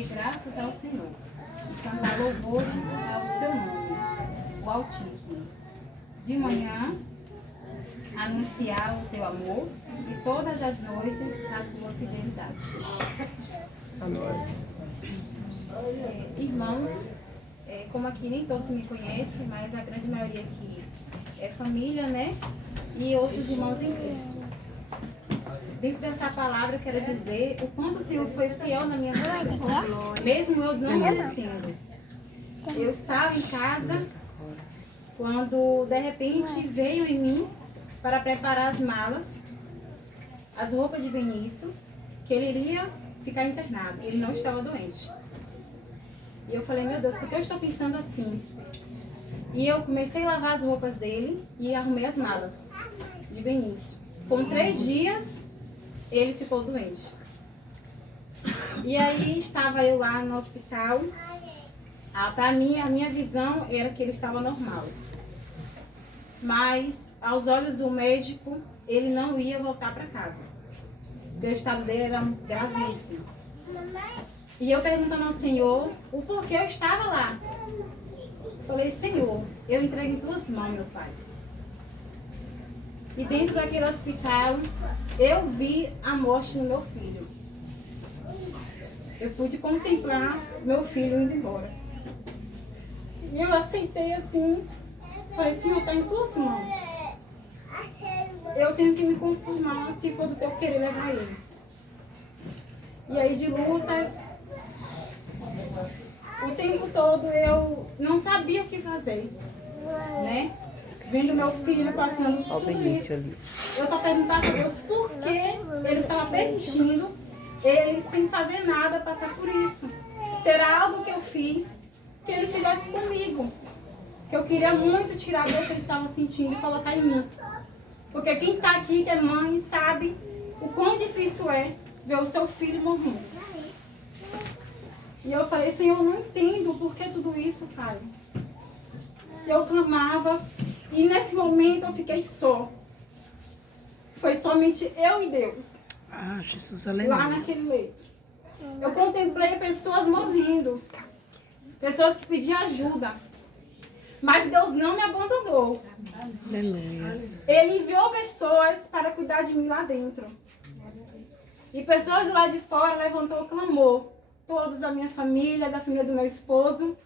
dê graças ao Senhor e cantar louvores ao seu nome, o Altíssimo. De manhã, anunciar o teu amor e todas as noites a tua fidelidade. Irmãos, como aqui nem todos me conhecem, mas a grande maioria aqui é família, né? E outros irmãos em Cristo. Dentro dessa palavra eu quero dizer o quanto o Senhor foi fiel na minha vida, mesmo eu não merecendo. Eu estava em casa quando de repente veio em mim para preparar as malas, as roupas de Benício, que ele iria ficar internado, ele não estava doente. E eu falei, meu Deus, por que eu estou pensando assim? E eu comecei a lavar as roupas dele e arrumei as malas de Benício. Com 3 dias, ele ficou doente. E aí estava eu lá no hospital. Para mim, a minha visão era que ele estava normal. Mas, aos olhos do médico, ele não ia voltar para casa. Porque o estado dele era gravíssimo. E eu perguntando ao Senhor o porquê eu estava lá. Falei, Senhor, eu entrego em tuas mãos, meu Pai. E dentro daquele hospital, eu vi a morte do meu filho. Eu pude contemplar meu filho indo embora. E eu aceitei assim, falei, Senhor, está em tuas mãos. Eu tenho que me conformar se for do teu querer levar ele. E aí de lutas, o tempo todo eu não sabia o que fazer, né? Vendo meu filho passando por tudo isso, eu só perguntava a Deus por que ele estava permitindo ele, sem fazer nada, passar por isso. Será algo que eu fiz que ele fizesse comigo? Que eu queria muito tirar do que ele estava sentindo e colocar em mim. Porque quem está aqui, que é mãe, sabe o quão difícil é ver o seu filho morrendo. E eu falei, Senhor, eu não entendo por que tudo isso, Pai. Eu clamava e nesse momento eu fiquei só. Foi somente eu e Deus. Ah, Jesus, aleluia. Lá naquele leito. Eu contemplei pessoas morrendo. Pessoas que pediam ajuda. Mas Deus não me abandonou. Aleluia. Ele enviou pessoas para cuidar de mim lá dentro. E pessoas do lado de fora levantou o clamor. Todos da minha família, da família do meu esposo,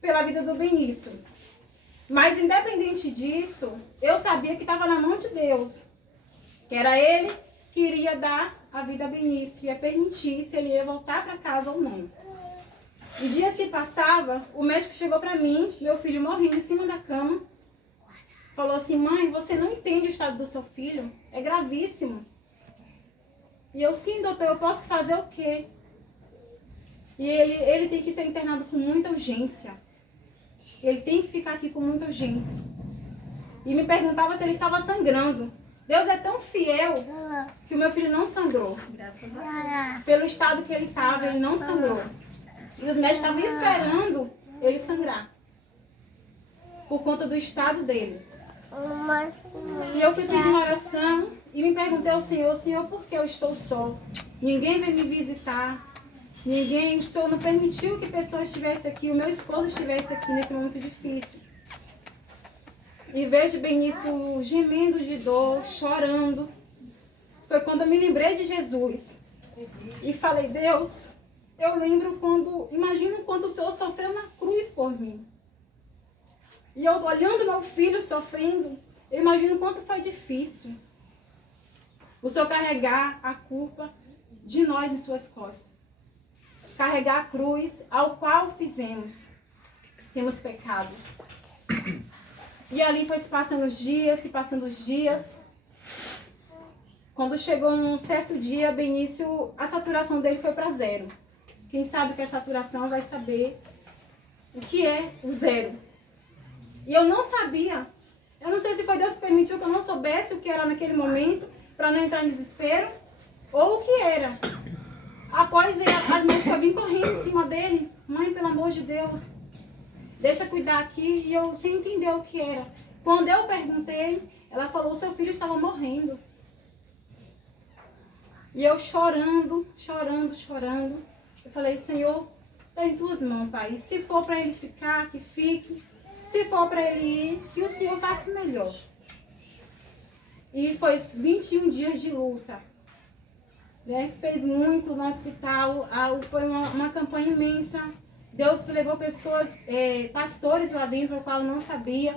pela vida do Benício. Mas independente disso, eu sabia que estava na mão de Deus. Que era Ele que iria dar a vida a Benício, ia permitir se ele ia voltar para casa ou não. E dia se passava, o médico chegou para mim, meu filho morrendo em cima da cama, falou assim, mãe, você não entende o estado do seu filho? É gravíssimo. E eu, sim, doutor, eu posso fazer o quê? E ele tem que ser internado com muita urgência. Ele tem que ficar aqui com muita urgência. E me perguntava se ele estava sangrando. Deus é tão fiel que o meu filho não sangrou. Graças a Deus. Pelo estado que ele estava, ele não sangrou. E os médicos estavam esperando ele sangrar. Por conta do estado dele. E eu fui pedindo oração e me perguntei ao Senhor, Senhor, por que eu estou só? Ninguém veio me visitar. O Senhor não permitiu que pessoas estivessem aqui, o meu esposo estivesse aqui nesse momento difícil. E vejo Benício gemendo de dor, chorando. Foi quando eu me lembrei de Jesus. E falei, Deus, eu lembro imagino quando o Senhor sofreu na cruz por mim. E eu olhando meu filho sofrendo, eu imagino quanto foi difícil. O Senhor carregar a culpa de nós em suas costas. Carregar a cruz ao qual temos pecados. E ali foi se passando os dias. Quando chegou um certo dia, Benício, a saturação dele foi para 0. Quem sabe que é saturação vai saber o que é o 0. E eu não sabia. Eu não sei se foi Deus que permitiu que eu não soubesse o que era naquele momento, para não entrar em desespero, ou o que era. Após as médicas virem correndo em cima dele, mãe, pelo amor de Deus, deixa eu cuidar aqui, e eu sem entender o que era. Quando eu perguntei, ela falou, seu filho estava morrendo. E eu chorando. Eu Eu falei, Senhor, está em tuas mãos, Pai. Se for para ele ficar, que fique. Se for para ele ir, que o Senhor faça o melhor. E foi 21 dias de luta. Né? Fez muito no hospital. Foi uma campanha imensa. Deus que levou pessoas, pastores lá dentro, o qual eu não sabia.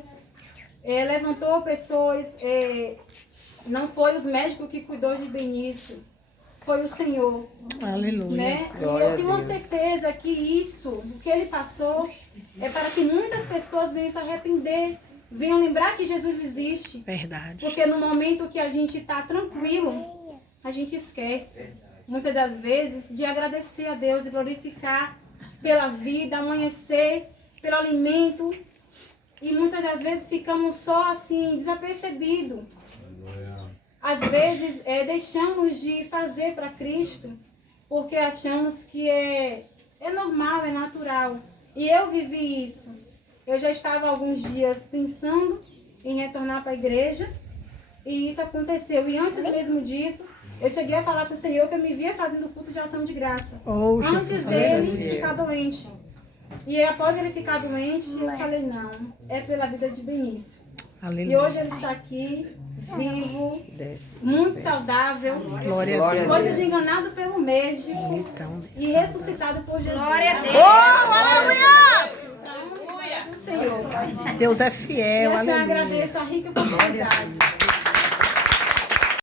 Levantou pessoas. Não foi os médicos que cuidou de Benício. Foi o Senhor. Aleluia. Né? E eu tenho uma certeza que isso, o que ele passou, é para que muitas pessoas venham se arrepender, venham lembrar que Jesus existe. Verdade. Porque no momento que a gente está tranquilo, a gente esquece, muitas das vezes, de agradecer a Deus e glorificar pela vida, amanhecer, pelo alimento. E muitas das vezes ficamos só assim, desapercebidos. Às vezes deixamos de fazer para Cristo porque achamos que é normal, é natural. E eu vivi isso. Eu já estava alguns dias pensando em retornar para a igreja e isso aconteceu. E antes mesmo disso, eu cheguei a falar para o Senhor que eu me via fazendo culto de ação de graça. Antes Jesus, dele aleluia. ficar doente. E após ele ficar doente, eu falei, não, é pela vida de Benício. E Aleluia. hoje ele está aqui, vivo, muito saudável, Glória a Deus. foi desenganado pelo médico Então, e ressuscitado por Jesus. Glória a Deus. Senhor. Deus é fiel. E assim eu Aleluia. agradeço a rica oportunidade.